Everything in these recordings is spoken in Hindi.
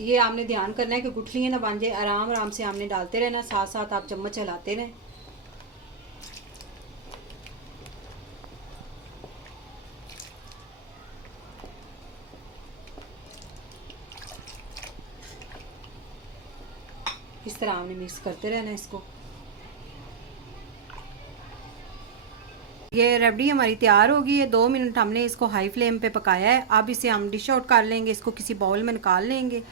ये आपने ध्यान करना है कि गुठलियाँ ना बन जाए, आराम आराम से आपने डालते रहना, साथ साथ आप चम्मच चलाते रहें। इस तरह आपने मिक्स करते रहना इसको। ये रबड़ी हमारी तैयार होगी है। 2 मिनट हमने इसको हाई फ्लेम पे पकाया है। अब इसे हम डिश आउट कर लेंगे, इसको किसी बाउल में निकाल लेंगे।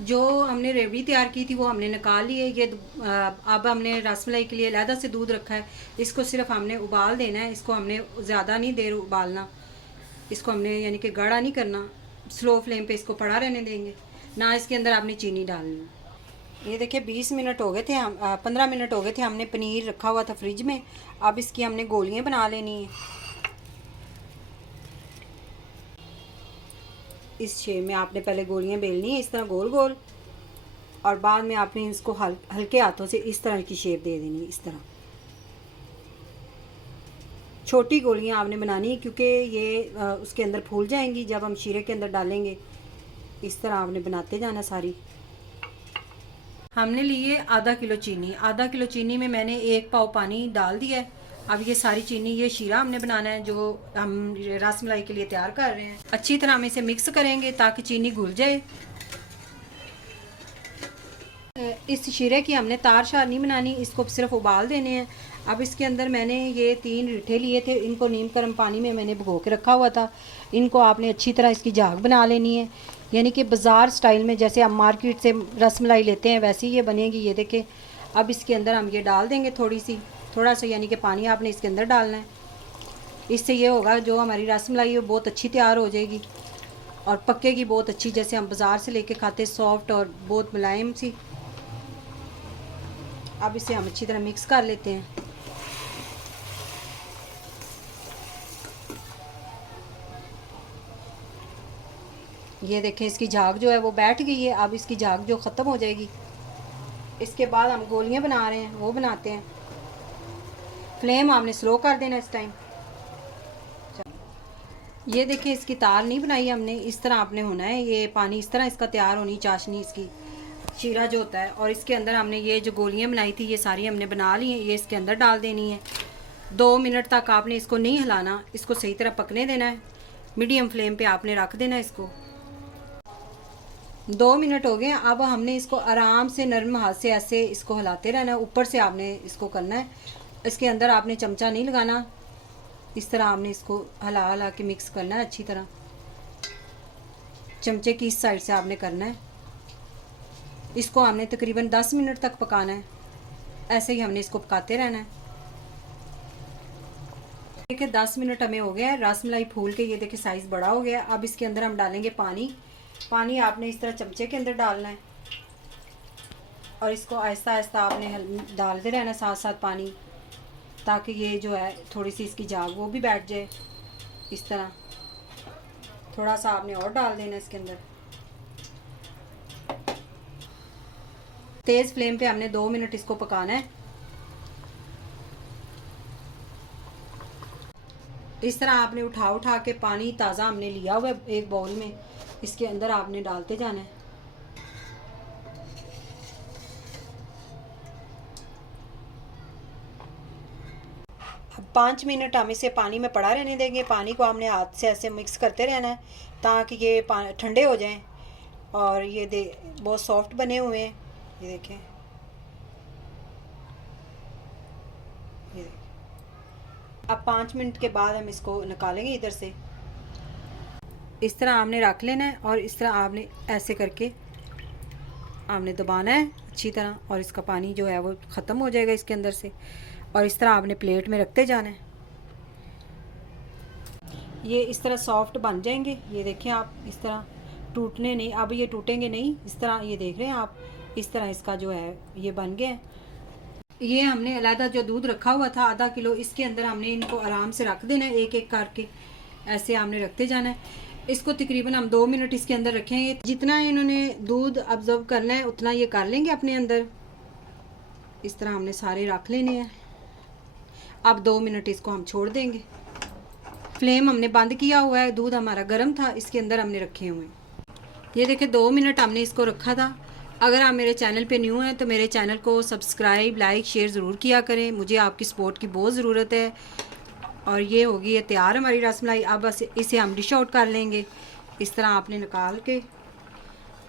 जो हमने रबड़ी तैयार की थी वो हमने निकाल ली है। ये अब हमने रसमलाई के लिए अलहदा से दूध रखा है, इसको सिर्फ हमने उबाल देना है। इसको हमने ज़्यादा नहीं देर उबालना, इसको हमने यानी कि गाढ़ा नहीं करना, स्लो फ्लेम पे इसको पड़ा रहने देंगे। ना इसके अंदर आपने चीनी डालनी है। ये देखिए 20 मिनट हो गए थे, हम 15 मिनट हो गए थे, हमने पनीर रखा हुआ था फ्रिज में। अब इसकी हमने गोलियां बना लेनी है। इस शेप में आपने पहले गोलियां बेलनी है, इस तरह गोल गोल, और बाद में आपने इसको हल्के हाथों से इस तरह की शेप दे देनी है। इस तरह छोटी गोलियां आपने बनानी है, क्योंकि ये उसके अंदर फूल जाएंगी जब हम शीरे के अंदर डालेंगे। इस तरह आपने बनाते जाना सारी। हमने लिए आधा किलो चीनी। आधा किलो चीनी में मैंने 1 पाव पानी डाल दिया है। अब ये सारी चीनी, ये शीरा हमने बनाना है जो हम रसमलाई के लिए तैयार कर रहे हैं। अच्छी तरह हम इसे मिक्स करेंगे ताकि चीनी घुल जाए। इस शीरे की हमने तार शार नहीं बनानी, इसको सिर्फ उबाल देने हैं। अब इसके अंदर मैंने ये 3 रिठे लिए थे, इनको नीम गर्म पानी में मैंने भिगो के रखा हुआ था। इनको आपने अच्छी तरह इसकी झाग बना लेनी है, यानी कि बाज़ार स्टाइल में जैसे हम मार्केट से रसमलाई लेते हैं वैसी ये बनेगी। ये देखें। अब इसके अंदर हम ये डाल देंगे थोड़ा सा, यानी कि पानी आपने इसके अंदर डालना है। इससे ये होगा जो हमारी रसमलाई है वो बहुत अच्छी तैयार हो जाएगी और पक्केगी बहुत अच्छी, जैसे हम बाज़ार से लेके खाते, सॉफ्ट और बहुत मुलायम सी। अब इसे हम अच्छी तरह मिक्स कर लेते हैं। ये देखें इसकी झाग जो है वो बैठ गई है। अब इसकी झाग जो ख़त्म हो जाएगी, इसके बाद हम गोलियां बना रहे हैं वो बनाते हैं। फ्लेम आपने स्लो कर देना इस टाइम। ये देखें इसकी तार नहीं बनाई हमने, इस तरह आपने होना है। ये पानी इस तरह इसका तैयार होनी, चाशनी इसकी, शीरा जो होता है। और इसके अंदर हमने ये जो गोलियां बनाई थी ये सारी हमने बना ली हैं, ये इसके अंदर डाल देनी है। 2 मिनट तक आपने इसको नहीं हिलाना, इसको सही तरह पकने देना है। मीडियम फ्लेम पे आपने रख देना है इसको। 2 मिनट हो गए। अब हमने इसको आराम से नरम हाथ से ऐसे इसको हिलाते रहना है, ऊपर से आपने इसको करना है। इसके अंदर आपने चमचा नहीं लगाना, इस तरह आपने इसको हिला हिला के मिक्स करना है अच्छी तरह। चमचे की इस साइड से आपने करना है। इसको हमने तकरीबन 10 मिनट तक पकाना है, ऐसे ही हमने इसको पकाते रहना है। देखिए 10 मिनट हमें हो गया है, रसमलाई फूल के ये देखिए साइज़ बड़ा हो गया। अब इसके अंदर हम डालेंगे पानी। पानी आपने इस तरह चमचे के अंदर डालना है और इसको आहिस्ता आहिस्ता आपने डालते रहना साथ साथ पानी, ताकि ये जो है थोड़ी सी इसकी झाग वो भी बैठ जाए। इस तरह थोड़ा सा आपने और डाल देना इसके अंदर। तेज़ फ्लेम पे हमने 2 मिनट इसको पकाना है। इस तरह आपने उठा उठा के पानी ताज़ा हमने लिया हुआ है एक बाउल में, इसके अंदर आपने डालते जाना है। अब 5 मिनट हम इसे पानी में पड़ा रहने देंगे। पानी को हमने हाथ से ऐसे मिक्स करते रहना है ताकि ये ठंडे हो जाएं और ये बहुत सॉफ्ट बने हुए हैं। ये देखें, ये देखें। अब 5 मिनट के बाद हम इसको निकालेंगे इधर से। इस तरह आपने रख लेना है और इस तरह आपने ऐसे करके आपने दबाना है अच्छी तरह, और इसका पानी जो है वो ख़त्म हो जाएगा इसके अंदर से। और इस तरह आपने प्लेट में रखते जाना है। ये इस तरह सॉफ्ट बन जाएंगे। ये देखें आप, इस तरह टूटने नहीं, अब ये टूटेंगे नहीं। इस तरह ये देख रहे हैं आप, इस तरह इसका जो है ये बन गया। ये हमने अलहदा जो दूध रखा हुआ था आधा किलो, इसके अंदर हमने इनको आराम से रख देना है, एक एक करके ऐसे हमने रखते जाना है। इसको तकरीबन हम 2 मिनट इसके अंदर रखेंगे। जितना इन्होंने दूध ऑब्जर्व करना है उतना ये कर लेंगे अपने अंदर। इस तरह हमने सारे रख लेने हैं। अब 2 मिनट इसको हम छोड़ देंगे। फ्लेम हमने बंद किया हुआ है, दूध हमारा गर्म था, इसके अंदर हमने रखे हुए हैं। ये देखिए 2 मिनट हमने इसको रखा था। अगर आप मेरे चैनल पे न्यू हैं तो मेरे चैनल को सब्सक्राइब, लाइक, शेयर ज़रूर किया करें, मुझे आपकी सपोर्ट की बहुत ज़रूरत है। और ये होगी है तैयार हमारी रसमलाई। अब बस इसे हम डिश आउट कर लेंगे। इस तरह आपने निकाल के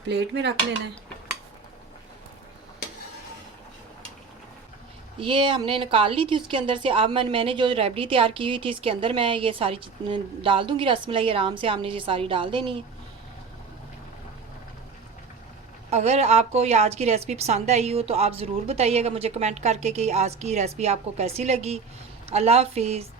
प्लेट में रख लेना है। ये हमने निकाल ली थी उसके अंदर से। अब मैंने जो रेवड़ी तैयार की हुई थी इसके अंदर मैं ये सारी डाल दूँगी रसमलाई। आराम से हमने ये सारी डाल देनी है। अगर आपको ये आज की रेसिपी पसंद आई हो तो आप ज़रूर बताइएगा मुझे कमेंट करके कि आज की रेसिपी आपको कैसी लगी। अल्लाह हाफिज़।